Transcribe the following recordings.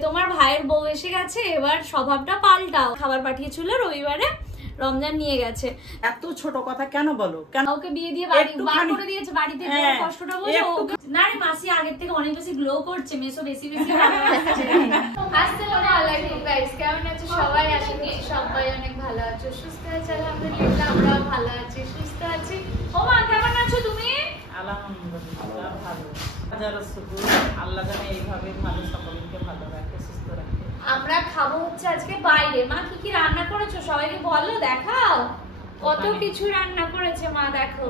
তোমার ভাইয়ের বউ এসে গেছে, এবার স্বভাবটা পাল্টাও। খাবার পাঠিয়েছিল রবিবারে, রমজান নিয়ে গেছে। এত ছোট কথা কেন বলো? কেন ওকে বিয়ে দিয়ে বাড়ি বার করে দিয়েছে, বাড়িতে কষ্টটা বোঝো। না রে মাসি আগের থেকে অনেক বেশি গ্লো করছে, মেসো বেশি বেশি ভালো লাগছে। আসসালামু আলাইকুম গাইস, কেমন আছো সবাই? আশা করি সবাই অনেক ভালো আছো, সুস্থ আছো। আলহামদুলিল্লাহ আমরাও ভালো আছি, সুস্থ আছি। ও মা কেমন আছো তুমি? আলহামদুলিল্লাহ ভালো। হাজার শুকর, আল্লাহ জানে এইভাবে ভালো সকলকে ভালো রাখে, সুস্থ রাখে। আমরা খাবো হচ্ছে আজকে বাইরে। মা কি কি রান্না করেছো সবাইকে বলো, দেখাও। কত কিছু রান্না করেছে মা, দেখো।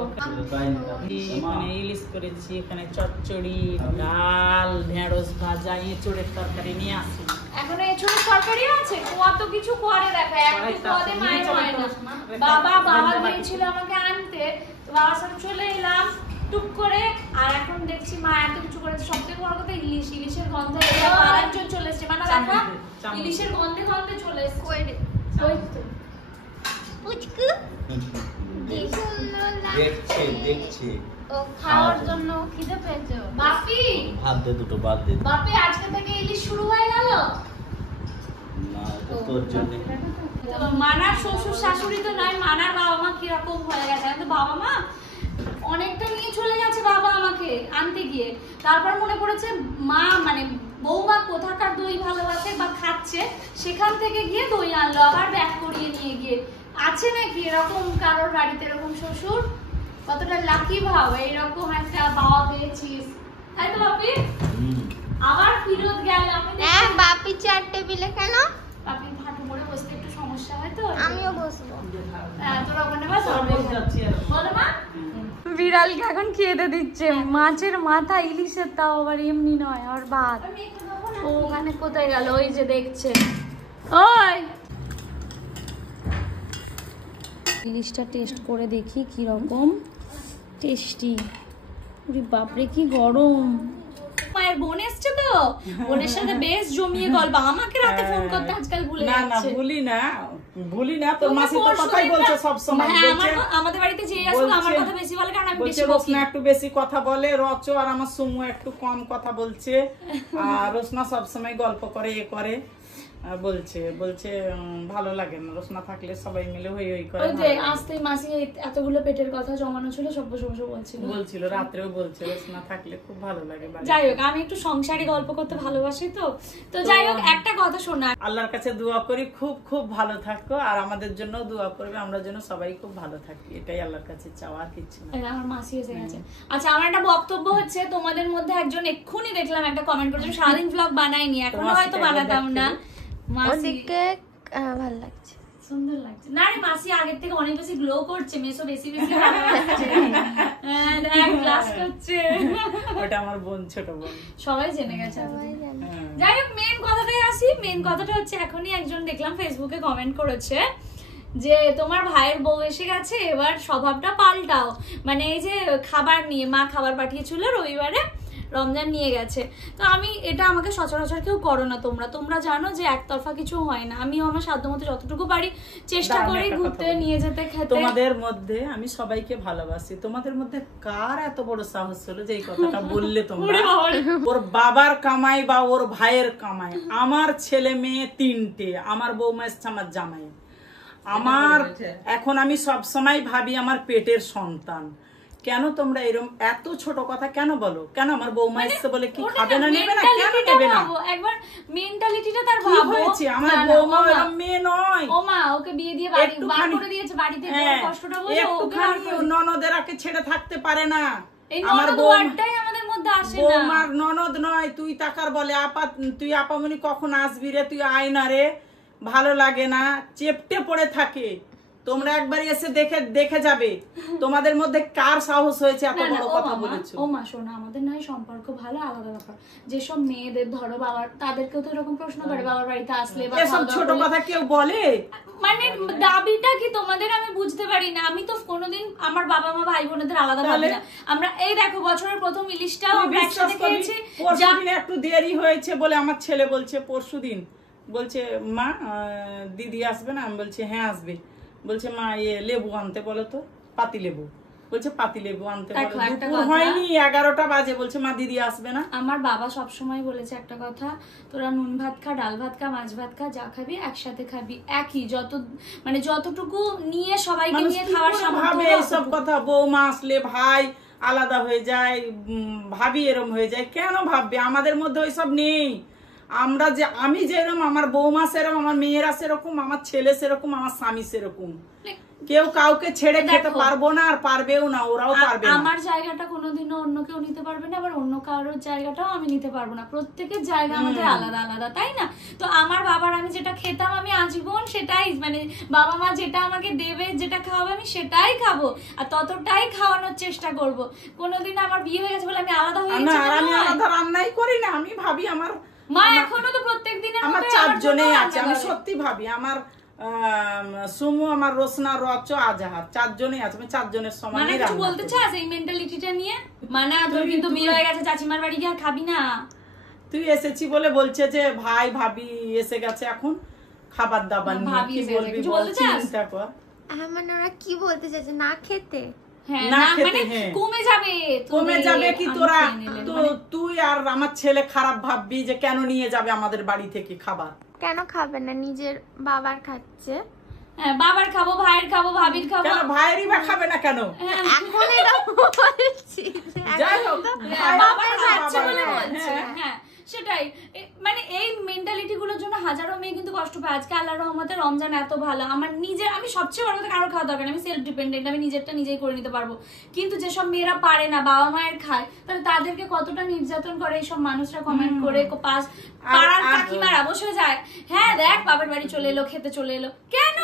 এখানে ইলিশ করেছি, এখানে চচ্চড়ি, ডাল, ঢেঁড়স ভাজা, এঁচোড়ের তরকারি নিয়ে আসি। এখন এঁচোড়ের তরকারিও আছে, কত কিছু করে দেখা। একটু পদে মায়ের হয় না। বাবা গিয়েছিল আমাকে আনতে, তো বাবার সাথে চলে এলাম টুক করে। আর এখন দেখছি মা এত কিছু করেছে। সবথেকে বড় কথা ইলিশের গন্ধে আরেকজন চলে এসছে। মানে দেখা ইলিশের গন্ধে গন্ধে চলে এসছে। ওই তো পুচকু দেখছি ও খাওয়ার জন্য খিদে পেয়েছে। বাপি ভাত দে, দুটো ভাত দে। বাপি আজকে থেকে ইলিশ শুরু হয়ে গেল না, তোর জন্য। মানার শ্বশুর শাশুড়ি তো নয়, মানার বাবা মা কিরকম হয়ে গেছে। তো বাবা মা অনেকটা নিয়ে চলে গেছে বাবা আমাকে আনতে গিয়ে। তারপর মনে পড়েছে মা মানে বৌমা কোথাকার দই ভালোবাসে বা খাচ্ছে, সেখান থেকে গিয়ে দই আনলো, আবার ব্যাক করিয়ে নিয়ে গিয়ে। আছে নাকি এরকম কারোর বাড়িতে এরকম শ্বশুর? কতটা লাকি ভাব এইরকম একটা বাবা পেয়েছিস, তাই তো বাপি? আবার ফিরত গেল। হ্যাঁ, বাপি চেয়ার টেবিলে কেন? বাপি হাঁটু করে বসতে একটু সমস্যা হয় তো, আমিও বসবো। তোরা ওখানে বস, বলো মা। বিড়ালকে এখন খেতে দিচ্ছে মাছের মাথা, ইলিশের, তাও আবার এমনি নয়, আর ভাত। ও ওখানে কোথায় গেল? ওই যে দেখছে। ওই ইলিশটা টেস্ট করে দেখি কি রকম টেস্টি। বাপরে কি গরম। মায়ের বোন এসছে তো, বোনের সাথে বেশ জমিয়ে গল্প। আমাকে রাতে ফোন করতে আজকাল ভুলে যাচ্ছে। না ভুলি না, তোর মাসি তো কথাই বলছে সব সময়। আমাদের বাড়িতে যেই আসুক আমার কথা বেশি বলে, কারণ আমি বেশি বকি। রোশনা একটু বেশি কথা বলে, রচো আর আমার সুমু একটু কম কথা বলছে। আর রোশনা সব সময় গল্প করে, এ করে, বলছে ভালো লাগে না রোশনা থাকলে, সবাই মিলে হই হই করে। ওই যে আসতেই মাসি এতগুলো পেটের কথা জমানো ছিল, সব বসে বসে বলছিল রাত্রেও বলছে রোশনা থাকলে খুব ভালো লাগে। যাই হোক, আমি একটু সংসারী গল্প করতে ভালোবাসি তো যাই হোক একটা কথা শোনা, আল্লাহর কাছে দোয়া করি খুব খুব ভালো থাকো, আর আমাদের জন্য দোয়া করবে, আমরা যেন সবাই খুব ভালো থাকি, এটাই আল্লাহর কাছে চাওয়া, আর কিছু না। আমার মাসি এসে গেছে। আচ্ছা, আমার একটা বক্তব্য হচ্ছে, তোমাদের মধ্যে একজন এক্ষুনি দেখলাম একটা কমেন্ট করেছে সারাদিন ব্লগ বানাইনি, এখনো হয়তো বানাতাম না। ওদিকে ভালো লাগছে, সুন্দর লাগছে। না রে মাসি আগের থেকে অনেক বেশি গ্লো করছে, মেসো বেশি বেশি ভালো লাগছে। ক্লাস করছে। ওটা আমার বোন, ছোট বোন, সবাই জেনে গেছে। যাই হোক, মেন কথাটাই আসি। মেন কথাটা হচ্ছে, এখনই একজন দেখলাম ফেসবুকে কমেন্ট করেছে যে তোমার ভাইয়ের বউ এসে গেছে, এবার স্বভাবটা পাল্টাও। মানে এই যে খাবার নিয়ে, মা খাবার পাঠিয়েছিল রবিবারে, রমজান নিয়ে গেছে। তো আমি এটা, আমাকে সচরাচর কেউ করো না, তোমরা জানো যে একতরফা কিছু হয় না। আমিও আমার সাধ্যমতো যতটুকু পারি চেষ্টা করি ঘুরতে নিয়ে যেতে, খেতে। তোমাদের মধ্যে আমি সবাইকে ভালোবাসি, তোমাদের মধ্যে কার এত বড় সাহস হলো যে এই কথাটা বললে তোমরা? ওর বাবার কামাই বা ওর ভাইয়ের কামাই, আমার ছেলে মেয়ে 3টে, আমার বৌমা এসছে আমার জামাই, আমার এখন আমি সব সময় ভাবি আমার পেটের সন্তান। কেন তোমরা এরকম এত ছোট কথা কেন বলো? কেন আমার বৌমা এসছে বলে কি খাবে না, নেবে না? কেন নেবে না? একবার মেন্টালিটিটা তার ভাবো। আমার বৌমা এরকম মেয়ে নয়। ও মা ওকে বিয়ে দিয়ে বাড়ি বার করে দিয়েছে, বাড়িতে কষ্টটা বোঝো। একটুখানি ননদেরাকে ছেড়ে থাকতে পারে না। আমার বৌমাটাই আমাদের মধ্যে আসে না। বৌমার ননদ নয়, তুই টাকার বলে আপা, তুই আপামনি কখন আসবি রে, তুই আয় না রে, ভালো লাগে না, চেপটে পড়ে থাকে। তোমরা একবার এসে দেখে যাবে তোমাদের মধ্যে কার সাহস হয়েছে এত বড় কথা বলেছো। ও মা শোনা, আমাদের নয় সম্পর্ক ভালো, আলাদা ব্যাপার। যেসব মেয়েদের ধরো বাবার, তাদেরকেও তো এরকম প্রশ্ন করে বাবার বাড়িতে আসলে, এসব ছোট কথা কেউ বলে? মানে দাবিটা কি তোমাদের আমি বুঝতে পারি না। আমি তো কোনোদিন আমার বাবা মা ভাই বোনেদের আলাদা ভাবি না। আমরা এই দেখো বছরের প্রথম ইলিশটাও একসাথে খেয়েছি। পরশুদিন একটু দেরি হয়েছে বলে আমার ছেলে বলছে, পরশুদিন বলছে মা দিদি আসবে না? আমি বলছি হ্যাঁ আসবে। বলছে মা লেবু আনতে বলো তো, পাতি লেবু। বলছে পাতিলেবু আনতে দেখো, বলো। একটা দুপুর কথা। হয়নি 11টা বাজে, বলছে মা দিদি আসবে না। আমার বাবা সব সময় বলেছে একটা কথা, তোরা নুন ভাত খা, ডাল ভাত খা, মাছ ভাত খা, যা খাবি একসাথে খাবি, একই মানে যতটুকু নিয়ে সবাইকে মানুষ নিয়ে কি খাওয়ার করে সামর্থ্য ভাবে হবে এইসব অতটুকু। কথা? বৌমা আসলে ভাই আলাদা হয়ে যায়, ভাবি এরম হয়ে যায়, কেন ভাববে? আমাদের মধ্যে ওইসব নেই। আমরা যে, আমি যেরকম, আমার বৌমা সেরকম, আমার মেয়েরা সেরকম, আমার ছেলে সেরকম, আমার স্বামী সেরকম। কেউ কাউকে ছেড়ে খেতে পারবো না, আর পারবেও না, ওরাও পারবে না। আমার জায়গাটা কোনোদিনও অন্য কেউ নিতে পারবে না, আবার অন্য কারোর জায়গাটাও আমি নিতে পারবো না। প্রত্যেকের জায়গা আমাদের আলাদা আলাদা, তাই না? তো আমার বাবার, আমি যেটা খেতাম আমি আজীবন সেটাই, মানে বাবা মা যেটা আমাকে দেবে, যেটা খাওয়াবে আমি সেটাই খাবো, আর ততটাই খাওয়ানোর চেষ্টা করব। কোনোদিন আমার বিয়ে হয়ে গেছে বলে আমি আলাদা হয়ে না, গেছি, আর আমি আলাদা রান্নাই করি না। আমি ভাবি আমার মা এখনো তো প্রত্যেকদিনের আমার মতোই 4 আমার জন্য জনেই রান্না আছে। আমি করে। সত্যি ভাবি আমার সুমু, আমার রোশনা, রচ, আজাহার 4 জনেই আছে। আমি 4 জনের মানে সমানই কিছু রান্না বলতে করি। চাস এই মেন্টালিটিটা নিয়ে? মানে তোর কিন্তু বিয়ে হয়ে গেছে, চাচিমার বাড়ি গিয়ে আর খাবি না? তুই এসেছি বলে বলছে যে ভাই ভাবি এসে গেছে এখন খাবার দাবার নিয়ে, ভাবি কি এসে বলবি কিছু বল? বলতে চাস? চিন্তা কর। মানে ওরা কি বলতে চাইছে, না খেতে? হ্যাঁ, না না খেতে, মানে হ্যাঁ। কমে যাবে কমে তোদের, যাবে কি আমি তোরা? খেয়ে নিলে। তো মানে তুই আর আমার ছেলে খারাপ ভাববি যে কেন নিয়ে যাবে আমাদের বাড়ি থেকে খাবার? কেন খাবে না? নিজের বাবার খাচ্ছে, হ্যাঁ, বাবার খাবো, ভাইয়ের খাবো, ভাবির খাবো। কেন ভাইয়েরই বা খাবে না কেন? এখন এটা বলছি যে যাই হোক, হ্যাঁ, ভাই বাবার খাচ্ছে বাবার বলে খায়, বলছে। হ্যাঁ। হ্যাঁ, সেটাই। মানে এই মেন্টালিটি গুলোর জন্য হাজারো মেয়ে কিন্তু কষ্ট পায়। আজকে আল্লাহর রহমতে রমজান এত ভালো, আমার নিজের, আমি সবচেয়ে বড় কথা কারোর খাওয়া দরকার নেই, আমি সেলফ ডিপেন্ডেন্ট, আমি নিজেরটা নিজেই করে নিতে পারবো। কিন্তু যেসব মেয়েরা পারে না, বাবা মায়ের খায়, তাহলে তাদেরকে কতটা নির্যাতন করে এইসব মানুষরা, কমেন্ট করে পাড়ার কাকিমারা বসে যায়, হ্যাঁ দেখ বাবার বাড়ি চলে এলো, খেতে চলে এলো, কেন?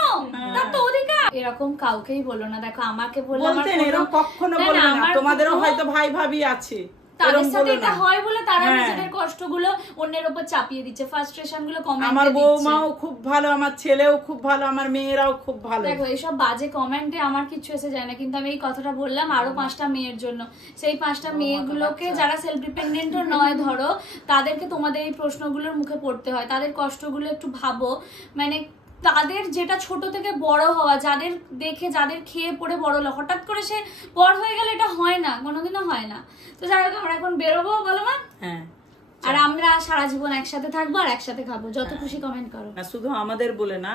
তার তো অধিকার। এরকম কাউকেই বলো না। দেখো আমাকে বললে আমার বলতেন এরকম কখনো বলবে না। তোমাদেরও হয়তো ভাই ভাবি আছে, তাদের এরকম সাথে বলো এটা না। হয় বলে তারা হ্যাঁ। নিজেদের কষ্টগুলো অন্যের উপর চাপিয়ে দিচ্ছে, ফ্রাস্ট্রেশন গুলো কমেন্টে আমার দিচ্ছে। বৌমাও খুব ভালো, আমার ছেলেও খুব ভালো, আমার মেয়েরাও খুব ভালো। দেখো এইসব বাজে কমেন্টে আমার কিছু এসে যায় না, কিন্তু আমি এই কথাটা বললাম আরো 5টা মেয়ের জন্য। সেই 5টা মেয়েগুলোকে যারা সেলফ ডিপেন্ডেন্টও নয় ধরো, তাদেরকে তোমাদের এই প্রশ্নগুলোর মুখে পড়তে হয়। তাদের কষ্টগুলো একটু ভাবো। মানে তাদের যেটা ছোট থেকে বড় হওয়া, যাদের দেখে, যাদের খেয়ে পড়ে বড় হলো, হঠাৎ করে সে বড় হয়ে গেলে এটা হয় না, কোনোদিনও হয় না। তো যাই হোক, আমরা এখন বেরোবো, বলো মা? হ্যাঁ, আর আমরা সারা জীবন একসাথে থাকবো আর একসাথে খাবো, যত খুশি কমেন্ট করো। না শুধু আমাদের বলে না,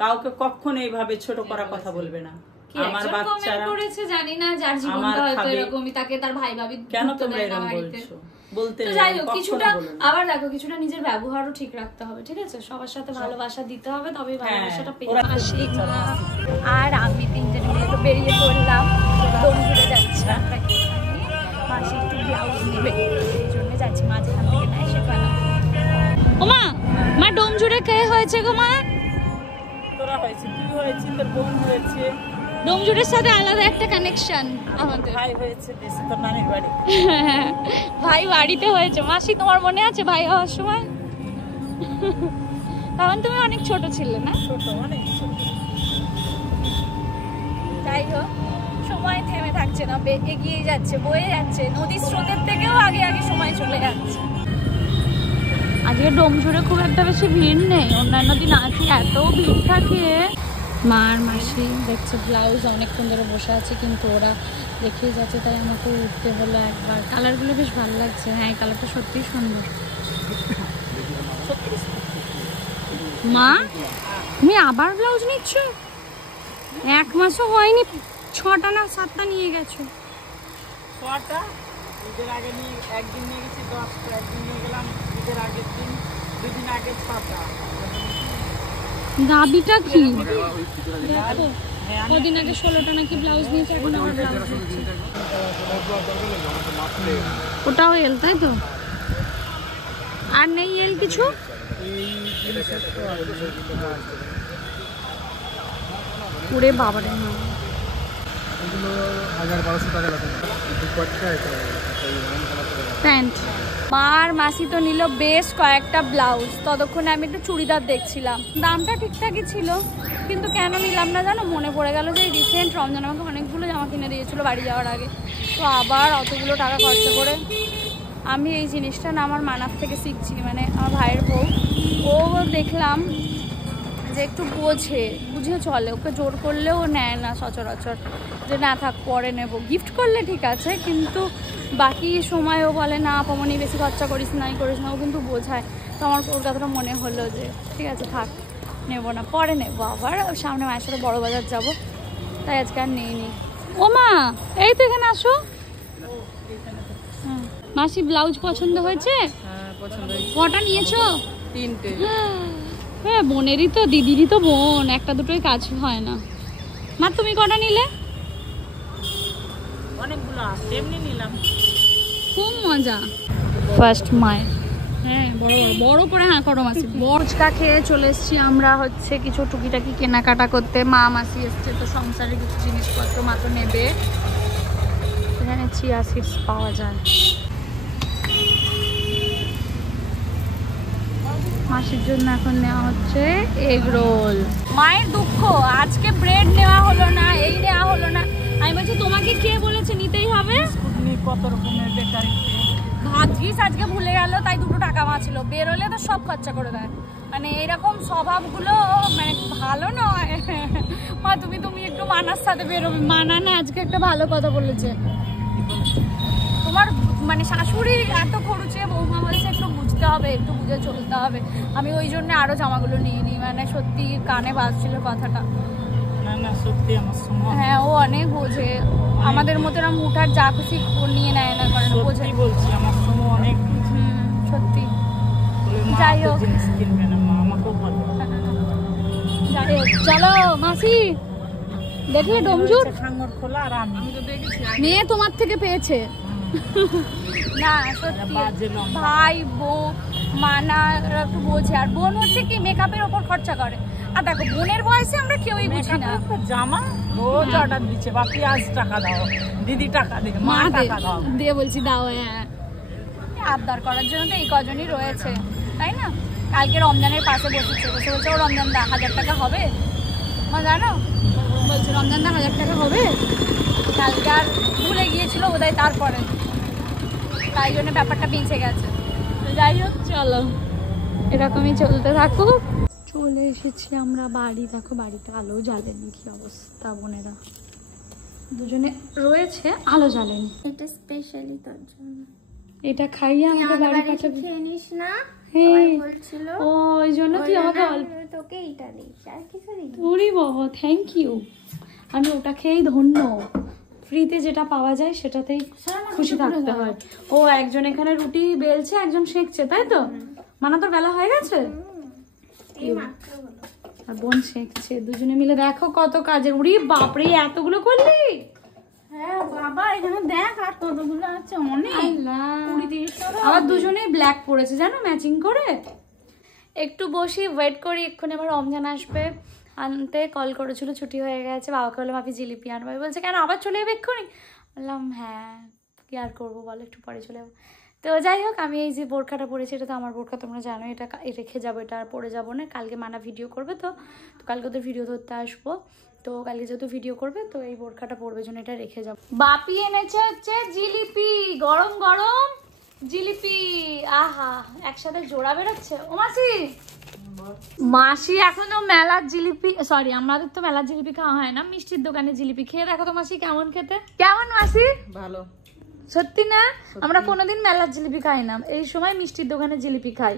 কাউকে কখনো এইভাবে ছোট করার কথা বলবে না। কি আমার একজন কমেন্ট বাচ্চারা করেছে জানি না, যার জীবনটা আমার হয়তো খাবে। এরকমই, তাকে তার ভাই ভাবি কেন ঢুকতে তোমরা দেয় না এরকম বাড়িতে। বলছো? বলতে তো নেই, যাই হোক, কখনো কিছুটা বলো না। আবার দেখো, কিছুটা নিজের ব্যবহারও ঠিক রাখতে হবে, ঠিক আছে? সবার সাথে ভালোবাসা দিতে হবে, তবেই ভালোবাসাটা পেয়ে ওরা- যাবে। মাসি, মা আর আমি 3 জনে মিলে তো বেরিয়ে পড়লাম, দম ঘুরে যাচ্ছি। মাসি একটু ব্লাউজ নেবে, এই জন্য যাচ্ছি। মা যেখান থেকে নেয় সেখানে। ও মা, মা ডোম জুড়ে কে হয়েছে গো মা? তোরা হয়েছে, তুই হয়েছে, তোর বোন হয়েছে, ডোম জুড়ের সাথে আলাদা একটা কানেকশন আমাদের। ভাই হয়েছে বেশি, তোর নানির বাড়ি। ভাই বাড়িতে হয়েছে। মাসি তোমার মনে আছে ভাই হওয়ার সময়? তখন তুমি অনেক ছোট ছিলে না? ছোট, অনেক ছোট। যাই হোক, সময় থেমে থাকছে না, এগিয়ে যাচ্ছে, বয়ে যাচ্ছে, নদীর স্রোতের থেকেও আগে আগে সময় চলে যাচ্ছে। আজকে ডোমজুড়ে খুব একটা বেশি ভিড় নেই, অন্যান্য দিন আছে এত ভিড় থাকে। মা আর মাসি দেখছে ব্লাউজ, অনেকক্ষণ ধরে বসে আছে, কিন্তু ওরা দেখেই যাচ্ছে, তাই আমাকে উঠতে হলো একবার। কালারগুলো বেশ ভালো লাগছে। হ্যাঁ, এই কালারটা সত্যিই সুন্দর। মা, তুমি আবার ব্লাউজ নিচ্ছ? 1 মাসও হয়নি, 6টা না 7টা নিয়ে গেছো। ছটা ঈদের আগে নিয়ে একদিন নিয়ে গেছি, 10টা একদিন নিয়ে গেলাম, ঈদের আগের দিন 2 দিন আগে 6টা। দাবিটা কি দেখো, কদিন আগে 16টা নাকি ব্লাউজ নিয়েছে, এখন আবার ব্লাউজ নিচ্ছে। ওটাও এল, তাই তো? আর নেই এল কিছু? ওরে বাবারে মা, প্যান্ট। মা আর মাসি তো নিল বেশ কয়েকটা ব্লাউজ, ততক্ষণে আমি একটু চুড়িদার দেখছিলাম। দামটা ঠিকঠাকই ছিল, কিন্তু কেন নিলাম না জানো, মনে পড়ে গেল যে রিসেন্ট রমজান আমাকে অনেকগুলো জামা কিনে দিয়েছিল বাড়ি যাওয়ার আগে। তো আবার অতগুলো টাকা খরচা করে আমি এই জিনিসটা না আমার মানার থেকে শিখছি, মানে আমার ভাইয়ের বউ, ও দেখলাম যে একটু বুঝে চলে, ওকে জোর করলেও নেয় না সচরাচর। যে না থাক পরে নেব। গিফট করলে ঠিক আছে, কিন্তু বাকি সময়ও বলে না আপামনি বেশি খরচা করিস না, করিস না, ও কিন্তু বোঝায়। তো আমার ওর কথাটা মনে হলো যে ঠিক আছে থাক, নেবো না, পরে নেবো, আবার সামনে মায়ের সাথে বড় বাজার যাব, তাই আজকে আর নিইনি। ও মা, এই তো এখানে আসো। মাসি ব্লাউজ পছন্দ হয়েছে? কটা নিয়েছো? 3টে। হ্যাঁ বোনেরই তো, দিদিরই তো বোন, একটা দুটোই কাজ হয় না। মা তুমি কটা নিলে? অনেকগুলো আছে, এমনি নিলাম। খুব মজা। ফার্স্ট মায়ের, হ্যাঁ বড় বড় করে হ্যাঁ করো মাসি। ফুচকা খেয়ে চলে এসেছি আমরা হচ্ছে কিছু টুকিটাকি কেনাকাটা করতে। মা মাসি এসছে তো সংসারে কিছু জিনিসপত্র মাত্র নেবে। এখানে চিয়া সিডস পাওয়া যায়। মাসির জন্য এখন নেওয়া হচ্ছে এগ রোল। মায়ের দুঃখ, আজকে ব্রেড নেওয়া হলো না, এই নেওয়া হলো না। আমি বলছি তোমাকে কে বলেছে নিতেই হবে? কত রকমের বেকারিতে ভাগ্যিস আজকে ভুলে গেল, তাই 2 টাকা বাঁচলো। বেরোলে তো সব খরচা করে দেয়, মানে এরকম স্বভাবগুলো মানে ভালো নয়। মা তুমি একটু মানার সাথে বেরোবে। মানা না আজকে একটা ভালো কথা বলেছে, তোমার মানে শাশুড়ি এত খরচে, বৌমা বলছে একটু বুঝতে হবে, একটু বুঝে চলতে হবে। আমি ওই জন্য আরো জামাগুলো নিয়ে নিই, মানে সত্যি কানে বাজছিল কথাটা। না সত্যি আমার সময়, হ্যাঁ ও অনেক বোঝে, আমাদের মতো না মুঠার যা খুশি নিয়ে নেয় না, কারণ বোঝে। বলছি আমার সময় অনেক সত্যি। যাই হোক, কিনবে না মা, আমাকেও বলে। যাই হোক চলো মাসি, দেখলে ডোমজুর খাঙ্গর খোলা, আর আমি তো দেখেছি মেয়ে তোমার থেকে পেয়েছে। না সত্যি ভাই বোন মানা একটু বোঝে, আর বোন হচ্ছে কি মেকআপের ওপর খরচা করে। আর দেখো বোনের বয়সে আমরা কেউই বুঝি না। জামা রোজ অর্ডার দিচ্ছে, বাপি আজ টাকা দাও, দিদি টাকা দে, মা টাকা দাও, দিয়ে বলছি দাও। হ্যাঁ আবদার করার জন্য তো এই কজনই রয়েছে, তাই না? কালকে রমজানের পাশে বসেছে, বসে বলছে ও রমজান দা 1000 টাকা হবে। মা জানো বলছে রমজান দা 1000 টাকা হবে। কালকে আর ভুলে গিয়েছিল বোধহয়, তারপরে তাই জন্য ব্যাপারটা পিছিয়ে গেছে। তো যাই হোক চলো, এরকমই চলতে থাকুক। চলে এসেছি আমরা বাড়ি। দেখো বাড়িতে আলো জ্বালেনি, কি অবস্থা বোনেরা দুজনে রয়েছে, আলো জ্বালেনি। এটা স্পেশালি তোর জন্য, এটা খাইয়ে আমাকে বাড়ি পাঠাবি। খেয়ে নিস না, হ্যাঁ বলছিল ওই জন্য তুই আমাকে অল্প তোকে এইটা দিস, আর কিছু দিস। ওরে বাবা থ্যাংক ইউ, আমি ওটা খেয়েই ধন্য। ফ্রিতে যেটা পাওয়া যায় সেটাতেই খুশি থাকতে হয়। ও একজন এখানে রুটি বেলছে, একজন সেঁকছে, তাই তো? মানা তোর বেলা হয়ে গেছে, আর বোন সেঁকছে, দুজনে মিলে দেখো কত কাজে। উড়ি বাপরে এতগুলো করলি? হ্যাঁ বাবা এখানে দেখ আর কতগুলো আছে, অনেক। 20-30 টাকা। আবার দুজনেই ব্ল্যাক পরেছে জানো, ম্যাচিং করে। একটু বসি ওয়েট করি, এক্ষুনি আবার রমজান আসবে আনতে। কল করেছিল ছুটি হয়ে গেছে, বাবাকে বললাম আপনি জিলিপি আনবে। বলছে কেন আবার চলে যাবে এক্ষুনি? বললাম হ্যাঁ কি আর করবো বলো, একটু পরে চলে যাবো। তো যাই হোক আমি এই যে বোরখাটা পরেছি, এটা তো আমার বোরখা, তোমরা জানো। এটা রেখে যাবো, এটা আর পরে যাবো না। কালকে মানা ভিডিও করবে, তো কালকে ওদের ভিডিও ধরতে আসবো, তো কালকে যেহেতু ভিডিও করবে তো এই বোরখাটা পরবে জন্য এটা রেখে যাবো। বাপি এনেছে হচ্ছে জিলিপি, গরম গরম জিলিপি। আহা একসাথে জোড়া বেরোচ্ছে। ও মাসি, মাসি এখনো মেলার জিলিপি, সরি আমাদের তো মেলার জিলিপি খাওয়া হয় না, মিষ্টির দোকানে জিলিপি খেয়ে দেখো তো মাসি কেমন খেতে। কেমন মাসি? ভালো। সত্যি না? আমরা কোনোদিন মেলার জিলিপি খাই না, এই সময় মিষ্টির দোকানে জিলিপি খাই,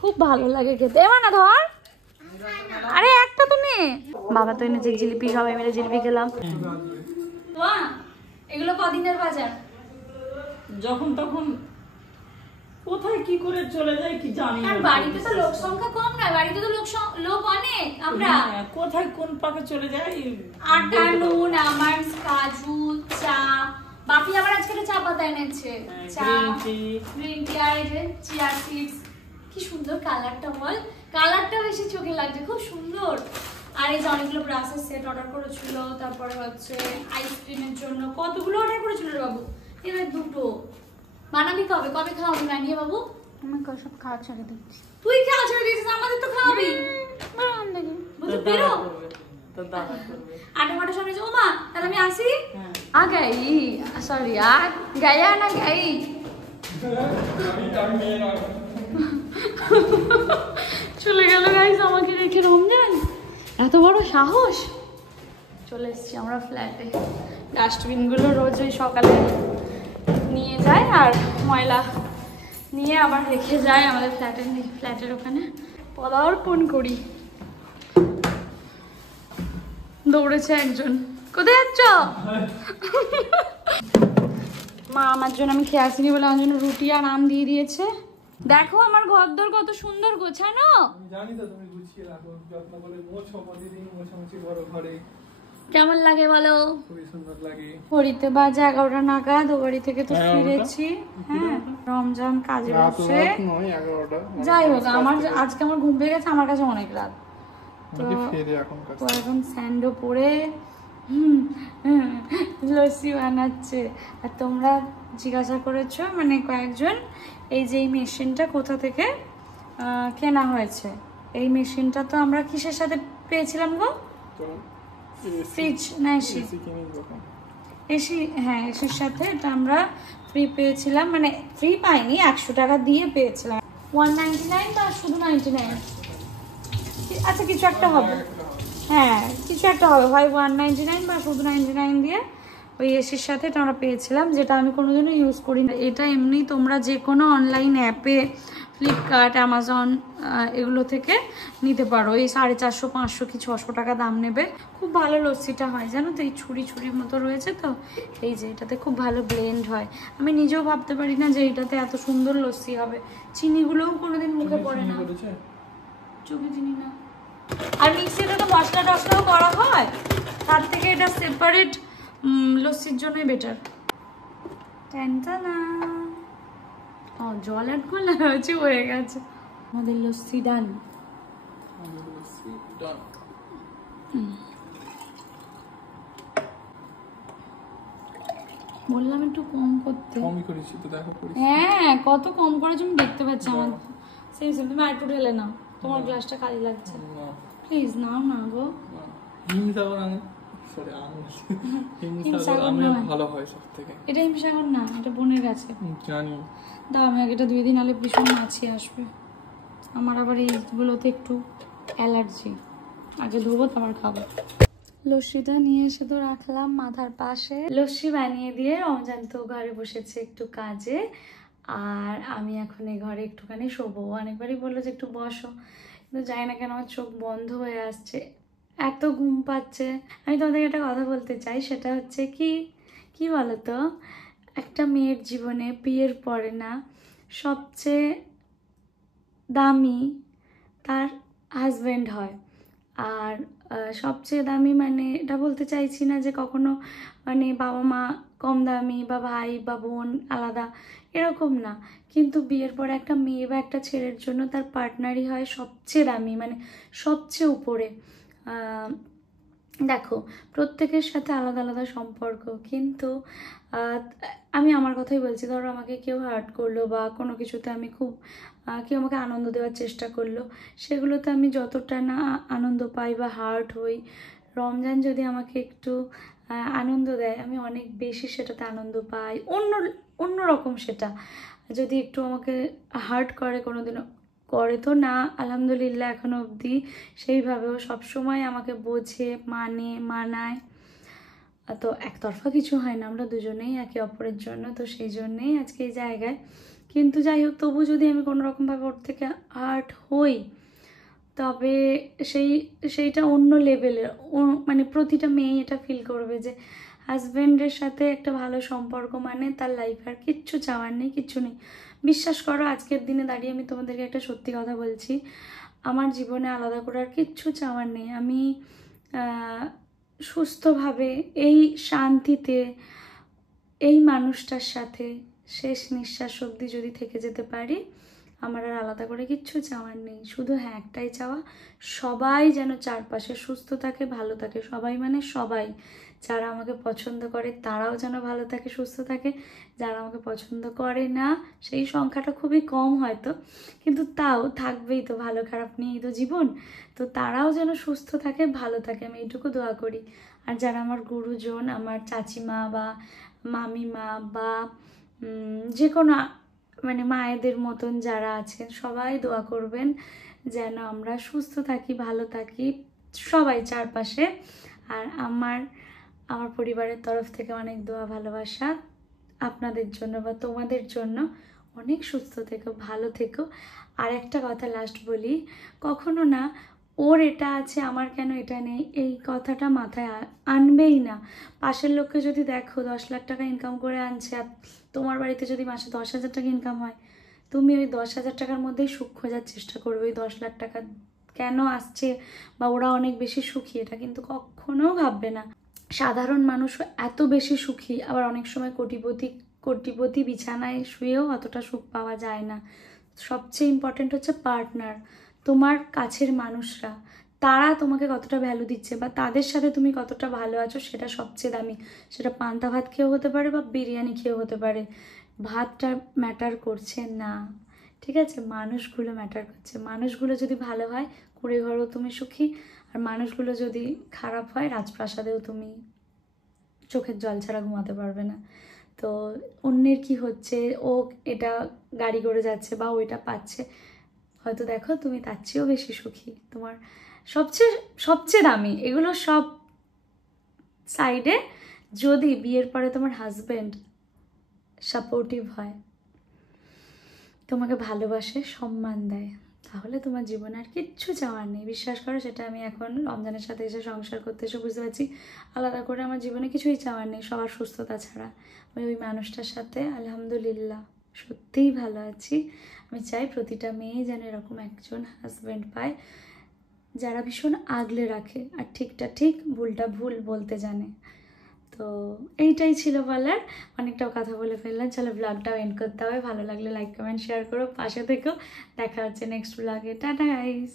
খুব ভালো লাগে খেতে। এবার না ধর, আরে একটা তো নে। বাবা তো এনেছে জিলিপি, সবাই মিলে জিলিপি খেলাম। এগুলো কদিনের বাজার? যখন তখন কোথায় কি করে চলে যায় কি জানি না। আর বাড়িতে তো লোক সংখ্যা কম নয়, বাড়িতে তো লোক অনেক। আমরা কোথায় কোন পাকে চলে যাই। আটা, নুন, আমন্ড, কাজু, চা। বাপি আবার আজকে একটা চা পাতা এনেছে, চা, গ্রিন টি, আর এই যে চিয়া সিডস। কি সুন্দর কালারটা বল, কালারটা বেশি চোখে লাগছে, খুব সুন্দর। আর এই যে অনেকগুলো ব্রাশের সেট অর্ডার করেছিল, তারপরে হচ্ছে আইসক্রিমের জন্য কতগুলো অর্ডার করেছিল রে বাবু। এবার 2টো বানাবি কবে? কবে খাওয়াবি বানিয়ে বাবু? আমাকে সব খাওয়া ছেড়ে দিচ্ছি। তুই খাওয়া ছেড়ে দিয়েছিস, আমাদের তো খাওয়াবি। বুঝলি বেরো आटे माटे सामने जाओ माँ, ताहले मैं आसी। आ गई, सॉरी यार, गया ना गई। চলে গেল গাইস আমাকে রেখে রমজান, এত বড় সাহস। চলে এসেছি আমরা ফ্ল্যাটে। ডাস্টবিনগুলো রোজ ওই সকালে নিয়ে যায় আর ময়লা নিয়ে আবার রেখে যায় আমাদের ফ্ল্যাটের ওখানে। পদার্পণ করি। দৌড়েছে একজন। কোথায় যাচ্ছ? মা আমার জন্য, আমি খেয়ে আসিনি বলে আমার জন্য রুটি আর আম দিয়ে দিয়েছে। দেখো আমার ঘরদোর কত সুন্দর গোছানো। জানি তো তুমি গুছিয়ে রাখো, যত্ন করে মোছো, প্রতিদিন মোছামুছি করো ঘরে। কেমন লাগে বলো? খুবই সুন্দর লাগে। ঘড়িতে বাজে 11টা নাগাদ, ও বাড়ি থেকে তো ফিরেছি। হ্যাঁ, রমজান কাজে বসে, যাই হোক আমার আজকে আমার ঘুম পেয়ে গেছে, আমার কাছে অনেক রাত। তো এখন স্যান্ডো পরে লস্যি বানাচ্ছে। আর তোমরা জিজ্ঞাসা করেছো মানে কয়েকজন, এই যে এই মেশিনটা কোথা থেকে কেনা হয়েছে। এই মেশিনটা তো আমরা কিসের সাথে পেয়েছিলাম গো? ফ্রিজ না এসি? এসি, হ্যাঁ এসির সাথে এটা আমরা ফ্রি পেয়েছিলাম, মানে ফ্রি পাইনি, 100 টাকা দিয়ে পেয়েছিলাম। 199 বা শুধু 99? আচ্ছা কিছু একটা হবে, হ্যাঁ কিছু একটা হবে, হয় 199 বা শুধু 99 দিয়ে ওই এসির সাথে এটা আমরা পেয়েছিলাম, যেটা আমি কোনোদিনও ইউজ করি না। এটা এমনি তোমরা যে কোনো অনলাইন অ্যাপে, ফ্লিপকার্ট, অ্যামাজন এগুলো থেকে নিতে পারো। এই 450, 500 কি 600 টাকা দাম নেবে। খুব ভালো লস্যিটা হয় জানো তো, এই ছুরির মতো রয়েছে তো, এই যে এটাতে খুব ভালো ব্লেন্ড হয়। আমি নিজেও ভাবতে পারি না যে এটাতে এত সুন্দর লস্যি হবে। চিনিগুলোও কোনোদিন মুখে পড়ে না, চোখে চিনি না। আর মিক্সিতে তো মশলা টসলাও করা হয়, তার থেকে এটা সেপারেট লস্যির জন্যই বেটার। জল অ্যাড করলে হয়েছে, হয়ে গেছে আমাদের লস্যি ডান। বললাম একটু কম করতে, হ্যাঁ কত কম করেছো আমি দেখতে পাচ্ছি। আমার সেই তুমি আর একটু ঢেলে নাও, তোমার গ্লাসটা খালি লাগছে। প্লিজ নাও না গো। এটা হিমসাগর না, এটা বনের গাছে। দাও আমি আগে এটা 2 দিন আলে ভীষণ মাছি আসবে। আমার আবার এইগুলোতে একটু অ্যালার্জি, আগে ধোবো তারপর খাবো। লস্যিটা নিয়ে এসে তো রাখলাম মাথার পাশে। লস্যি বানিয়ে দিয়ে রমজান তো ঘরে বসেছে একটু কাজে, আর আমি এখন এই ঘরে একটুখানি শোবো। অনেকবারই বললো যে একটু বসো, কিন্তু জানি না কেন আমার চোখ বন্ধ হয়ে আসছে, এত ঘুম পাচ্ছে। আমি তোমাদের একটা কথা বলতে চাই, সেটা হচ্ছে কি বলতো, একটা মেয়ের জীবনে বিয়ের পরে না সবচেয়ে দামি তার হাজব্যান্ড হয়। আর সবচেয়ে দামি মানে এটা বলতে চাইছি না যে কখনো মানে বাবা মা কম দামি বা ভাই বা বোন আলাদা, এরকম না। কিন্তু বিয়ের পরে একটা মেয়ে বা একটা ছেলের জন্য তার পার্টনারই হয় সবচেয়ে দামি, মানে সবচেয়ে উপরে। দেখো প্রত্যেকের সাথে আলাদা আলাদা সম্পর্ক, কিন্তু আমি আমার কথাই বলছি। ধরো আমাকে কেউ হার্ট করলো বা কোনো কিছুতে আমি খুব, কেউ আমাকে আনন্দ দেওয়ার চেষ্টা করলো, সেগুলোতে আমি যতটা না আনন্দ পাই বা হার্ট হই, রমজান যদি আমাকে একটু আনন্দ দেয় আমি অনেক বেশি সেটাতে আনন্দ পাই। অন্য রকম সেটা। যদি একটু আমাকে হার্ট করে, কোনোদিনও করে তো না আলহামদুলিল্লাহ এখনো অবধি, সেইভাবেও সবসময় আমাকে বোঝে, মানায়। তো একতরফা কিছু হয় না, আমরা দুজনেই একে অপরের জন্য, তো সেই জন্যেই আজকে এই জায়গায়। কিন্তু যাই হোক, তবু যদি আমি কোনো রকমভাবে ওর থেকে হার্ট হই, তবে সেইটা অন্য লেভেলের। মানে প্রতিটা মেয়ে এটা ফিল করবে যে হাজব্যান্ডের সাথে একটা ভালো সম্পর্ক মানে তার লাইফে আর কিচ্ছু চাওয়ার নেই, কিচ্ছু নেই। বিশ্বাস করো আজকের দিনে দাঁড়িয়ে আমি তোমাদেরকে একটা সত্যি কথা বলছি, আমার জীবনে আলাদা করে আর কিচ্ছু চাওয়ার নেই। আমি সুস্থভাবে এই শান্তিতে এই মানুষটার সাথে শেষ নিঃশ্বাস অবধি যদি থেকে যেতে পারি, আমার আর আলাদা করে কিচ্ছু চাওয়ার নেই। শুধু হ্যাঁ একটাই চাওয়া, সবাই যেন চারপাশে সুস্থ থাকে, ভালো থাকে। সবাই মানে সবাই, যারা আমাকে পছন্দ করে তারাও যেন ভালো থাকে, সুস্থ থাকে। যারা আমাকে পছন্দ করে না, সেই সংখ্যাটা খুবই কম হয়তো, কিন্তু তাও থাকবেই তো, ভালো খারাপ নিয়েই তো জীবন। তো তারাও যেন সুস্থ থাকে, ভালো থাকে, আমি এইটুকু দোয়া করি। আর যারা আমার গুরুজন, আমার চাচিমা বা মামিমা বা যে কোনো মানে মায়েদের মতন যারা আছেন, সবাই দোয়া করবেন যেন আমরা সুস্থ থাকি, ভালো থাকি, সবাই চারপাশে। আর আমার পরিবারের তরফ থেকে অনেক দোয়া ভালোবাসা আপনাদের জন্য বা তোমাদের জন্য। অনেক সুস্থ থেকো, ভালো থেকো। আর একটা কথা লাস্ট বলি, কখনো না ওর এটা আছে আমার কেন এটা নেই এই কথাটা মাথায় আনবেই না। পাশের লোককে যদি দেখো 10 লাখ টাকা ইনকাম করে আনছে, আর তোমার বাড়িতে যদি মাসে 10,000 টাকা ইনকাম হয়, তুমি ওই 10,000 টাকার মধ্যেই সুখ খোঁজার চেষ্টা করবে। ওই 10 লাখ টাকা কেন আসছে বা ওরা অনেক বেশি সুখী, এটা কিন্তু কখনো ভাববে না। সাধারণ মানুষও এত বেশি সুখী, আবার অনেক সময় কোটিপতি বিছানায় শুয়েও অতটা সুখ পাওয়া যায় না। সবচেয়ে ইম্পর্টেন্ট হচ্ছে পার্টনার, তোমার কাছের মানুষরা, তারা তোমাকে কতটা ভ্যালু দিচ্ছে বা তাদের সাথে তুমি কতটা ভালো আছো, সেটা সবচেয়ে দামি। সেটা পান্তা ভাত খেয়েও হতে পারে বা বিরিয়ানি খেয়েও হতে পারে। ভাতটা ম্যাটার করছে না, ঠিক আছে? মানুষগুলো ম্যাটার করছে। মানুষগুলো যদি ভালো হয় কুঁড়ে ঘরেও তুমি সুখী, আর মানুষগুলো যদি খারাপ হয় রাজপ্রাসাদেও তুমি চোখের জল ছাড়া ঘুমাতে পারবে না। তো অন্যের কি হচ্ছে, ও এটা গাড়ি করে যাচ্ছে বা ও এটা পাচ্ছে, হয়তো দেখো তুমি তার চেয়েও বেশি সুখী। তোমার সবচেয়ে দামি এগুলো সব সাইডে, যদি বিয়ের পরে তোমার হাজব্যান্ড সাপোর্টিভ হয়, তোমাকে ভালোবাসে, সম্মান দেয়, তাহলে তোমার জীবনে আর কিচ্ছু চাওয়ার নেই। বিশ্বাস করো, সেটা আমি এখন রমজানের সাথে এসে সংসার করতে এসে বুঝতে পারছি। আলাদা করে আমার জীবনে কিছুই চাওয়ার নেই, সবার সুস্থতা ছাড়া। আমি ওই মানুষটার সাথে আলহামদুলিল্লাহ সত্যিই ভালো আছি। আমি চাই প্রতিটা মেয়ে যেন এরকম একজন হাজব্যান্ড পায়, যারা ভীষণ আগলে রাখে আর ঠিকটা ঠিক ভুলটা ভুল বলতে জানে। তো এইটাই ছিল বলার, অনেকটাও কথা বলে ফেললাম। চলো ব্লগটাও এন্ড করতে হবে। ভালো লাগলে লাইক কমেন্ট শেয়ার করো, পাশে থেকো। দেখা হচ্ছে নেক্সট ব্লগে। Tata guys.